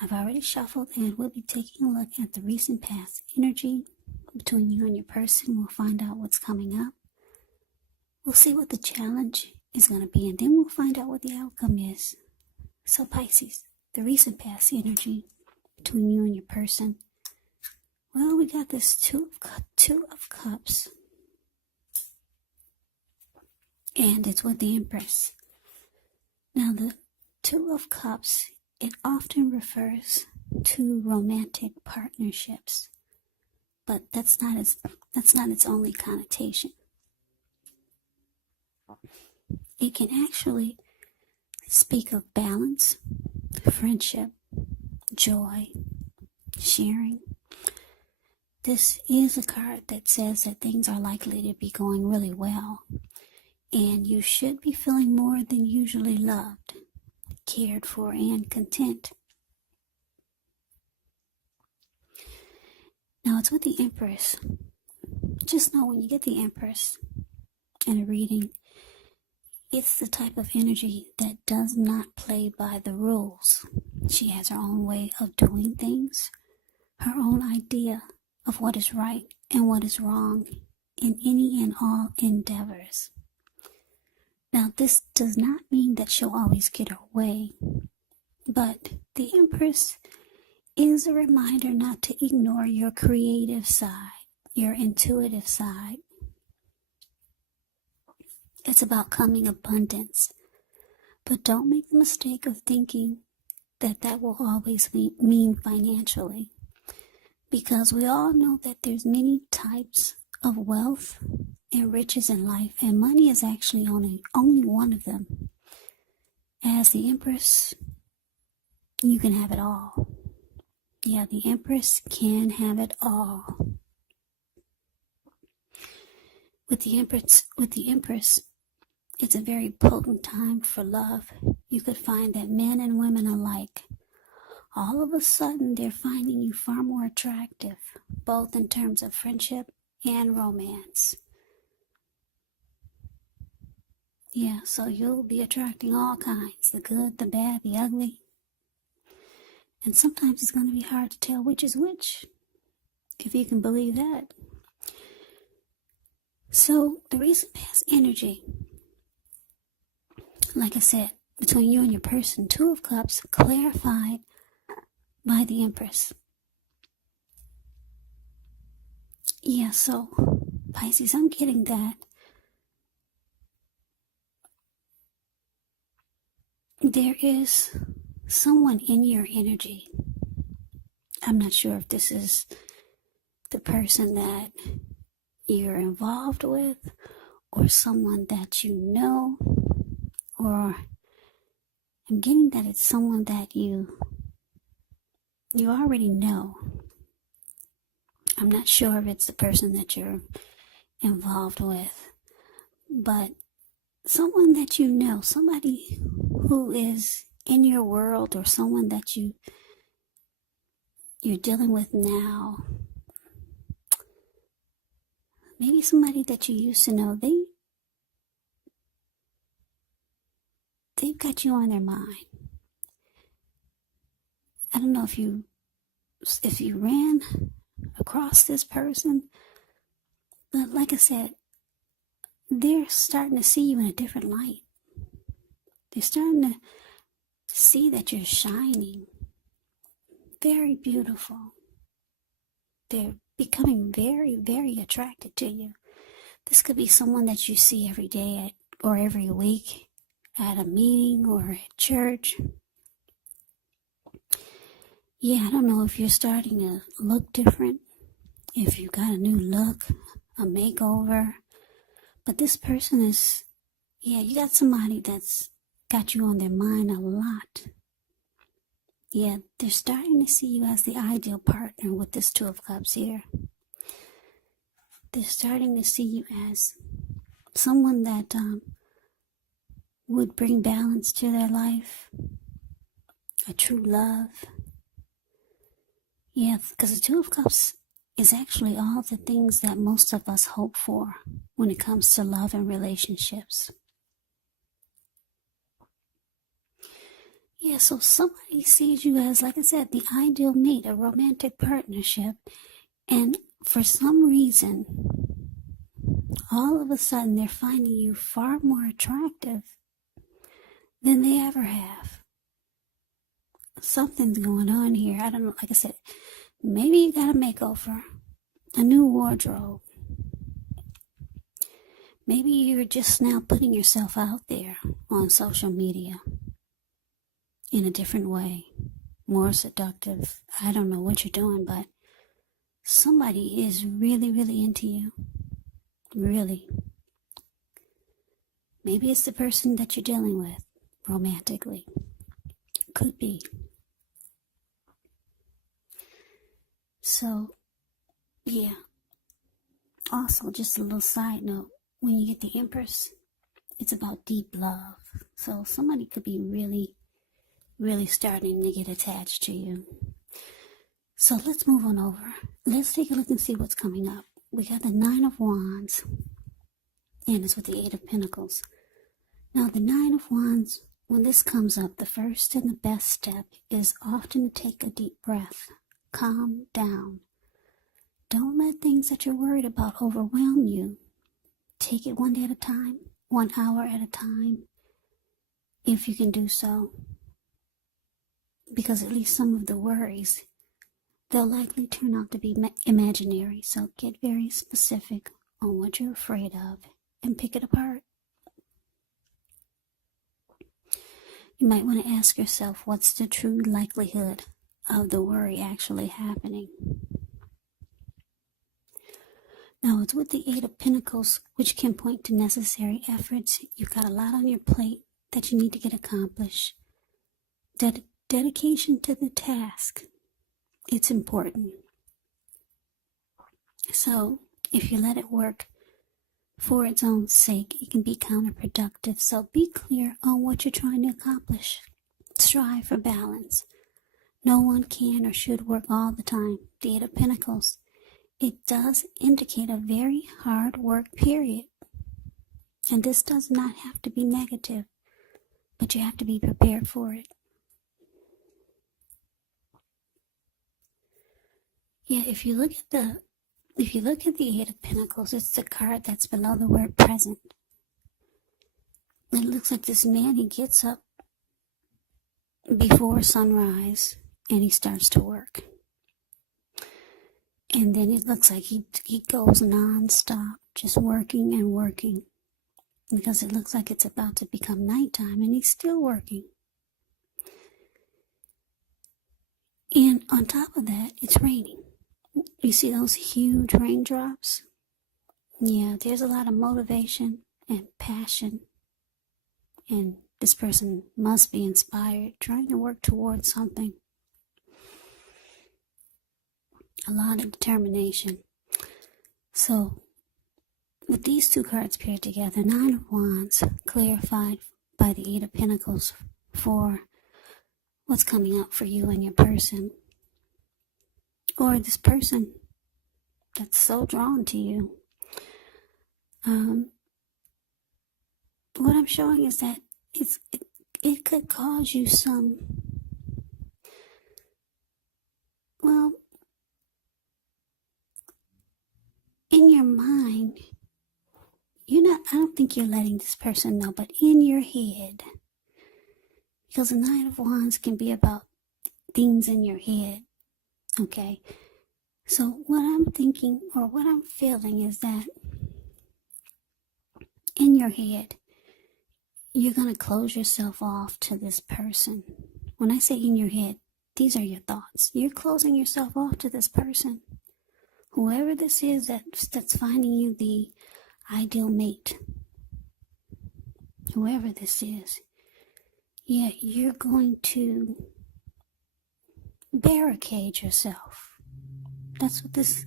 I've already shuffled, and we'll be taking a look at the recent past energy between you and your person. We'll find out what's coming up. We'll see what the challenge is going to be, and then we'll find out what the outcome is. So Pisces, the recent past energy between you and your person. Well, we got this Two of Cups, and it's with the Empress. Now, the Two of Cups, it often refers to romantic partnerships, but that's not its only connotation. It can actually speak of balance, friendship, joy, sharing. This is a card that says that things are likely to be going really well, and you should be feeling more than usually loved, cared for, and content. Now, it's with the Empress. Just know when you get the Empress in a reading, it's the type of energy that does not play by the rules. She has her own way of doing things, her own idea of what is right and what is wrong in any and all endeavors. Now, this does not mean that she'll always get her way, but the Empress is a reminder not to ignore your creative side, your intuitive side. It's about coming abundance, but don't make the mistake of thinking that that will always mean financially, because we all know that there's many types of wealth and riches in life, and money is actually only one of them. As the Empress, you can have it all. Yeah, the Empress can have it all. With the Empress, it's a very potent time for love. You could find that men and women alike, all of a sudden, they're finding you far more attractive, both in terms of friendship and romance. Yeah, so you'll be attracting all kinds, the good, the bad, the ugly. And sometimes it's going to be hard to tell which is which, if you can believe that. So, the recent past energy, like I said, between you and your person, Two of Cups, clarified by the Empress. Yeah, so, Pisces, I'm getting that there is someone in your energy. I'm not sure if this is the person that you're involved with, or someone that you know, or I'm getting that it's someone that you already know. I'm not sure if it's the person that you're involved with, but someone that you know, somebody who is in your world, or someone that you're dealing with now. Maybe somebody that you used to know, they've got you on their mind. I don't know if you ran across this person, but like I said, they're starting to see you in a different light. They're starting to see that you're shining. Very beautiful. They're becoming very, very attracted to you. This could be someone that you see every day or every week at a meeting or at church. Yeah, I don't know if you're starting to look different, if you got a new look, a makeover, but this person is, you got somebody that's got you on their mind a lot. Yeah, they're starting to see you as the ideal partner with this Two of Cups here. They're starting to see you as someone that would bring balance to their life, a true love. Yeah, because the Two of Cups is actually all the things that most of us hope for when it comes to love and relationships. Yeah, so somebody sees you as, like I said, the ideal mate, a romantic partnership, and for some reason, all of a sudden they're finding you far more attractive than they ever have. Something's going on here. I don't know, like I said, maybe you got a makeover, a new wardrobe. Maybe you're just now putting yourself out there on social media in a different way, more seductive. I don't know what you're doing, but somebody is really, really into you. Really. Maybe it's the person that you're dealing with romantically. Could be. So, yeah. Also, just a little side note. When you get the Empress, it's about deep love. So somebody could be really, really starting to get attached to you. So let's move on over. Let's take a look and see what's coming up. We got the Nine of Wands, and it's with the Eight of Pentacles. Now, the Nine of Wands, when this comes up, the first and the best step is often to take a deep breath. Calm down. Don't let things that you're worried about overwhelm you. Take it one day at a time, 1 hour at a time, if you can do so. Because at least some of the worries, they'll likely turn out to be imaginary. So get very specific on what you're afraid of and pick it apart. You might want to ask yourself, what's the true likelihood of the worry actually happening? Now, it's with the Eight of Pentacles, which can point to necessary efforts. You've got a lot on your plate that you need to get accomplished. Dedication to the task. It's important. So, if you let it work for its own sake, it can be counterproductive. So be clear on what you're trying to accomplish. Strive for balance. No one can or should work all the time. The Eight of Pentacles. It does indicate a very hard work period. And this does not have to be negative, but you have to be prepared for it. Yeah, if you look at the Eight of Pentacles, it's the card that's below the word present. It looks like this man, he gets up before sunrise and he starts to work. And then it looks like he goes non-stop, just working and working. Because it looks like it's about to become nighttime and he's still working. And on top of that, it's raining. You see those huge raindrops? Yeah, there's a lot of motivation and passion. And this person must be inspired, trying to work towards something. A lot of determination. So, with these two cards paired together, Nine of Wands, clarified by the Eight of Pentacles for what's coming up for you and your person. Or this person that's so drawn to you. What I'm showing is that it could cause you some, well, in your mind, I don't think you're letting this person know, but in your head, because the Nine of Wands can be about things in your head, okay? So what I'm thinking, or what I'm feeling, is that in your head, you're going to close yourself off to this person. When I say in your head, these are your thoughts. You're closing yourself off to this person. Whoever this is that's finding you the ideal mate, whoever this is, yeah, you're going to barricade yourself. That's what this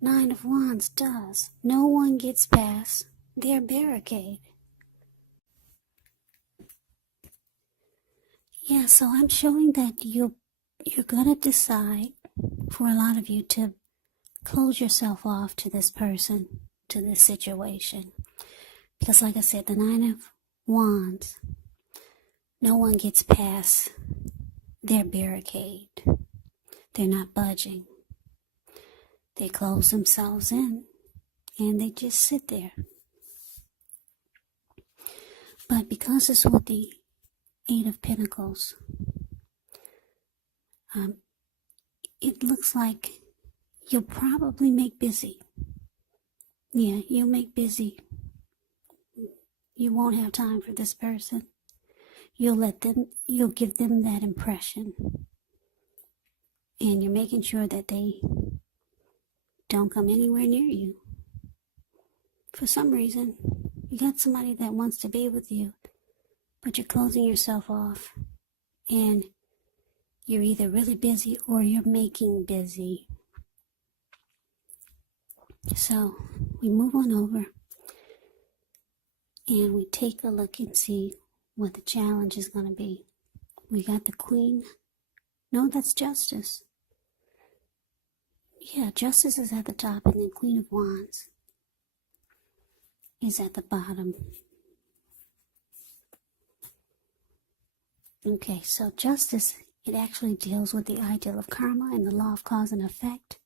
Nine of Wands does. No one gets past their barricade. Yeah, so I'm showing that you're going to decide, for a lot of you, to close yourself off to this person, to this situation. Because like I said, the Nine of Wands, No one gets past their barricade. They're not budging. They close themselves in and they just sit there. But because it's with the Eight of Pentacles, it looks like you'll probably make busy. Yeah, you'll make busy. You won't have time for this person. You'll give them that impression. And you're making sure that they don't come anywhere near you. For some reason, you got somebody that wants to be with you, but you're closing yourself off. And you're either really busy or you're making busy. So we move on over and we take a look and see what the challenge is going to be. We got the Queen. No, that's Justice. Yeah, Justice is at the top and then Queen of Wands is at the bottom. Okay, so Justice, it actually deals with the ideal of karma and the law of cause and effect.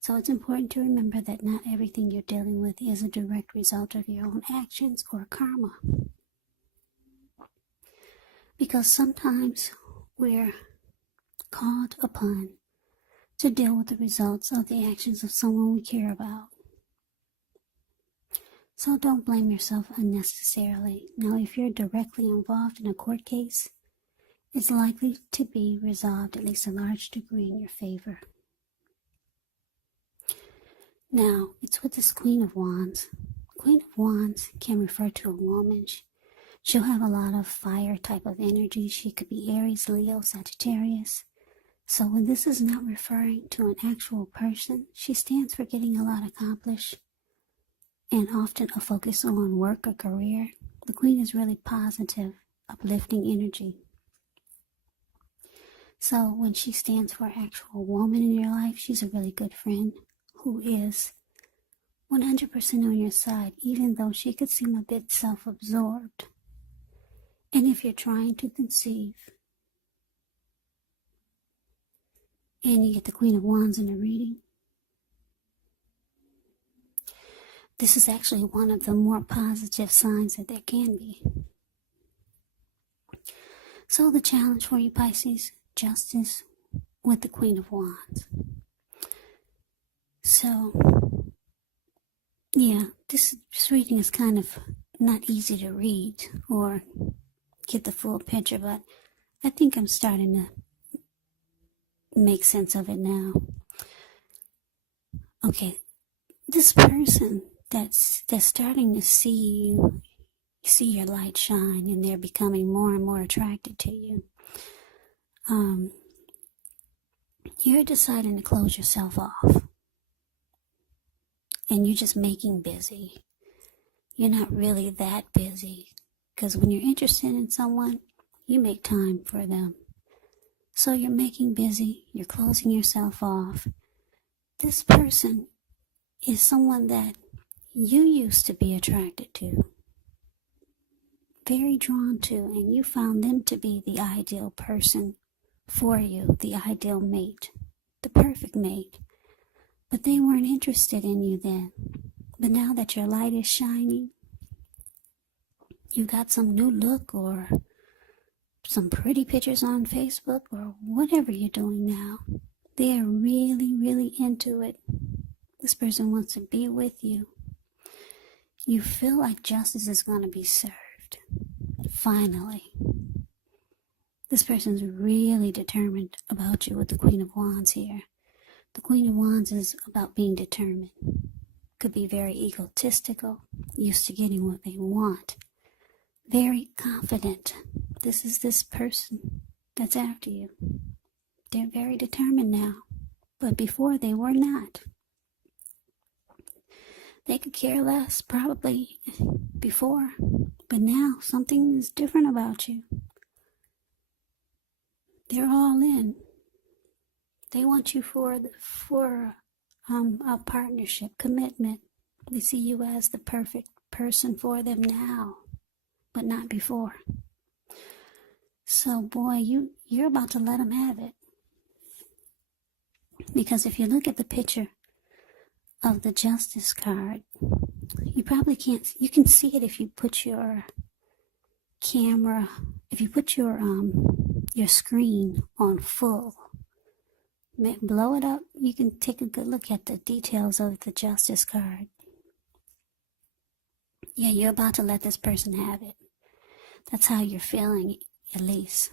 So it's important to remember that not everything you're dealing with is a direct result of your own actions or karma. Because sometimes we're called upon to deal with the results of the actions of someone we care about. So don't blame yourself unnecessarily. Now, if you're directly involved in a court case, it's likely to be resolved at least a large degree in your favor. Now, it's with this Queen of Wands. Queen of Wands can refer to a woman. She'll have a lot of fire type of energy. She could be Aries, Leo, Sagittarius. So when this is not referring to an actual person, she stands for getting a lot accomplished and often a focus on work or career. The Queen is really positive, uplifting energy. So when she stands for an actual woman in your life, she's a really good friend who is 100% on your side, even though she could seem a bit self-absorbed. And if you're trying to conceive, and you get the Queen of Wands in the reading, this is actually one of the more positive signs that there can be. So the challenge for you, Pisces, Justice with the Queen of Wands. So, yeah, this reading is kind of not easy to read or get the full picture, but I think I'm starting to make sense of it now. Okay, this person that's starting to see your light shine, and they're becoming more and more attracted to you. You're deciding to close yourself off, and you're just making busy. You're not really that busy, because when you're interested in someone, you make time for them. So you're making busy, you're closing yourself off. This person is someone that you used to be attracted to, very drawn to, and you found them to be the ideal person for you, the ideal mate, the perfect mate. But they weren't interested in you then. But now that your light is shining, you got some new look or some pretty pictures on Facebook or whatever you're doing now. They are really, really into it. This person wants to be with you. You feel like justice is going to be served. Finally. This person's really determined about you with the Queen of Wands here. The Queen of Wands is about being determined. Could be very egotistical, used to getting what they want. Very confident. This is this person that's after you. They're very determined now, but before they were not. They could care less, probably, before, but now something is different about you. They're all in. They want you for a partnership, commitment. They see you as the perfect person for them now, but not before. So, boy, you're about to let him have it. Because if you look at the picture of the Justice card, you probably can't, you can see it if you put your camera, if you put your screen on full. Blow it up, you can take a good look at the details of the Justice card. Yeah, you're about to let this person have it. That's how you're feeling, at least.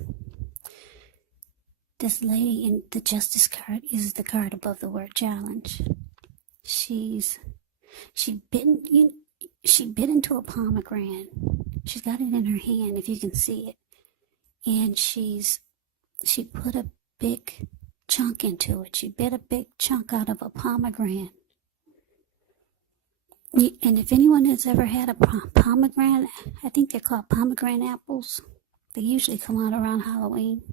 This lady in the Justice card is the card above the word challenge. She bit into a pomegranate. She's got it in her hand, if you can see it. And she put a big chunk into it. She bit a big chunk out of a pomegranate. And if anyone has ever had a pomegranate, I think they're called pomegranate apples. They usually come out around Halloween.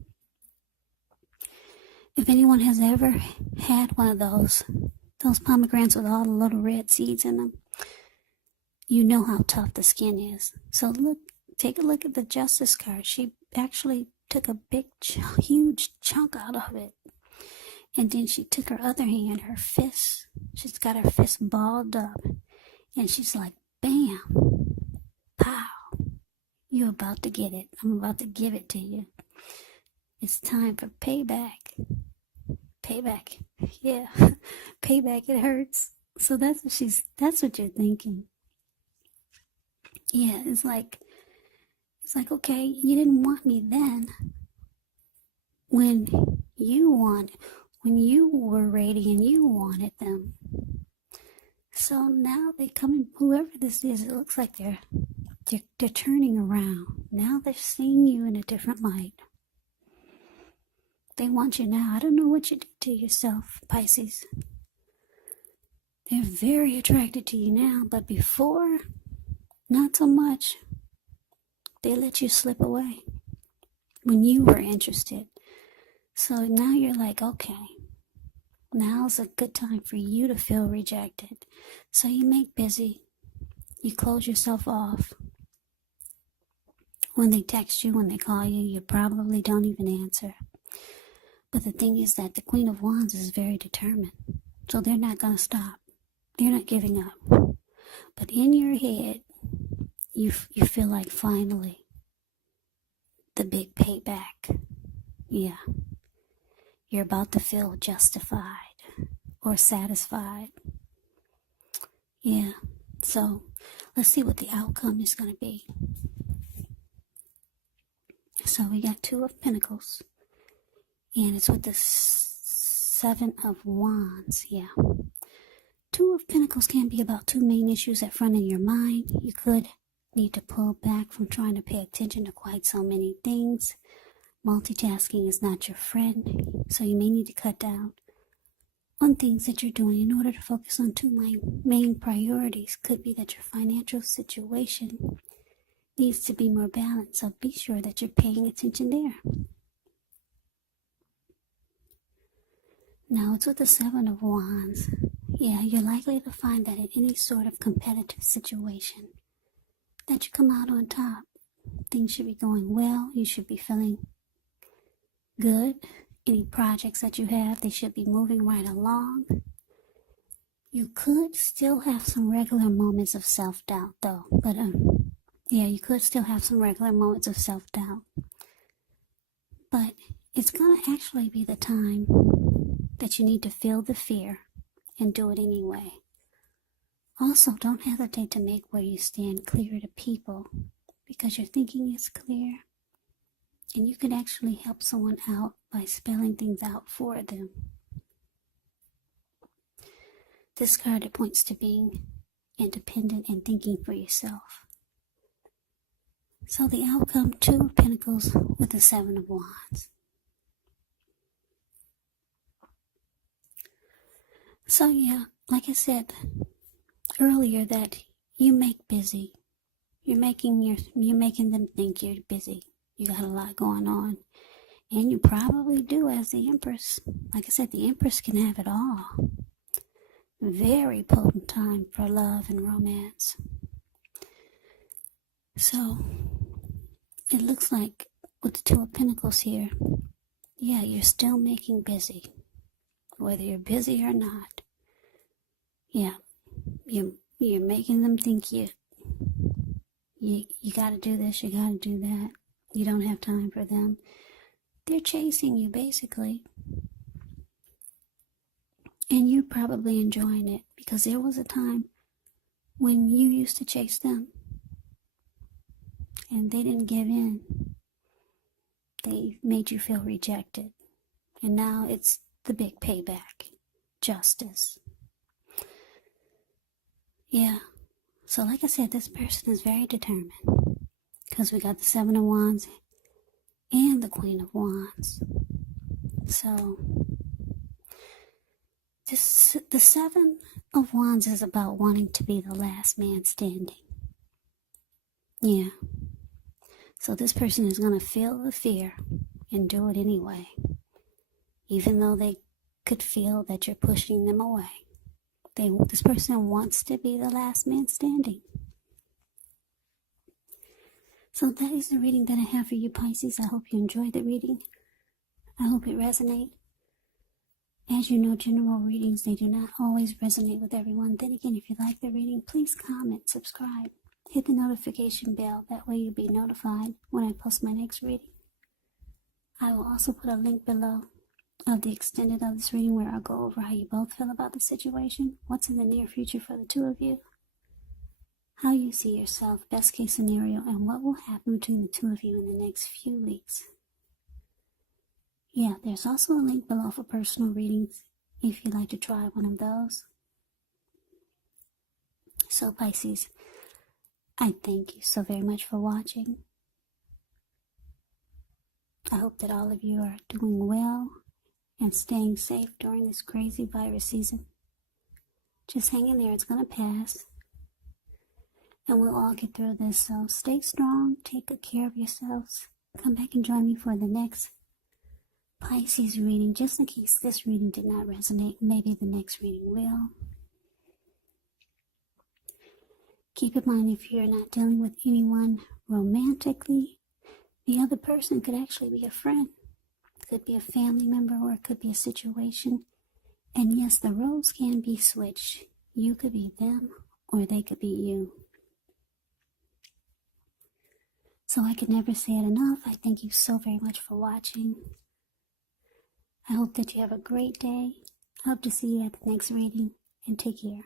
If anyone has ever had one of those pomegranates with all the little red seeds in them, you know how tough the skin is. So take a look at the Justice card. She actually took a big, huge chunk out of it. And then she took her other hand, her fist. She's got her fist balled up. And she's like, bam, pow. You're about to get it. I'm about to give it to you. It's time for payback. Payback. Yeah. Payback, it hurts. So that's what you're thinking. Yeah, it's like, okay, you didn't want me then. When you were ready and you wanted them. So now they come in, whoever this is, it looks like they're turning around. Now they're seeing you in a different light. They want you now. I don't know what you did to yourself, Pisces. They're very attracted to you now, but before, not so much. They let you slip away when you were interested. So now you're like, okay, now's a good time for you to feel rejected. So you make busy. You close yourself off. When they text you, when they call you, you probably don't even answer. But the thing is that the Queen of Wands is very determined. So they're not going to stop. They're not giving up. But in your head, you feel like finally the big payback. Yeah. You're about to feel justified or satisfied. Yeah. So let's see what the outcome is going to be. So we got Two of Pentacles. And it's with the Seven of Wands. Yeah. Two of Pentacles can be about two main issues at front in your mind. You could need to pull back from trying to pay attention to quite so many things. Multitasking is not your friend, so you may need to cut down on things that you're doing in order to focus on two main priorities. Could be that your financial situation needs to be more balanced, so be sure that you're paying attention there. Now it's with the Seven of Wands. Yeah, you're likely to find that in any sort of competitive situation that you come out on top. Things should be going well. You should be feeling good. Any projects that you have, they should be moving right along. You could still have some regular moments of self-doubt though. But yeah, you could still have some regular moments of self-doubt. But it's going to actually be the time that you need to feel the fear and do it anyway. Also, don't hesitate to make where you stand clear to people because your thinking is clear. And you can actually help someone out by spelling things out for them. This card, it points to being independent and thinking for yourself. So the outcome, Two of Pentacles with the Seven of Wands. So yeah, like I said earlier, that you make busy. You're making them think you're busy. You got a lot going on. And you probably do as the Empress. Like I said, the Empress can have it all. Very potent time for love and romance. So, it looks like with the Two of Pentacles here, yeah, you're still making busy. Whether you're busy or not, yeah, you're making them think you gotta do this, you gotta do that. You don't have time for them. They're chasing you, basically. And you're probably enjoying it, because there was a time when you used to chase them. And they didn't give in. They made you feel rejected. And now it's the big payback. Justice. Yeah. So like I said, this person is very determined. Because we got the Seven of Wands and the Queen of Wands. So the Seven of Wands is about wanting to be the last man standing. Yeah. So this person is going to feel the fear and do it anyway. Even though they could feel that you're pushing them away. This person wants to be the last man standing. So that is the reading that I have for you, Pisces. I hope you enjoyed the reading. I hope it resonates. As you know, general readings, they do not always resonate with everyone. Then again, if you like the reading, please comment, subscribe, hit the notification bell. That way you'll be notified when I post my next reading. I will also put a link below of the extended of this reading, where I'll go over how you both feel about the situation, what's in the near future for the two of you, how you see yourself, best case scenario, and what will happen between the two of you in the next few weeks. Yeah, there's also a link below for personal readings if you'd like to try one of those. So Pisces, I thank you so very much for watching. I hope that all of you are doing well and staying safe during this crazy virus season. Just hang in there, it's going to pass. And we'll all get through this, so stay strong, take good care of yourselves. Come back and join me for the next Pisces reading, just in case this reading did not resonate. Maybe the next reading will. Keep in mind, if you're not dealing with anyone romantically, the other person could actually be a friend. Could be a family member, or it could be a situation. And yes, the roles can be switched. You could be them, or they could be you. So I could never say it enough. I thank you so very much for watching. I hope that you have a great day. I hope to see you at the next reading, and take care.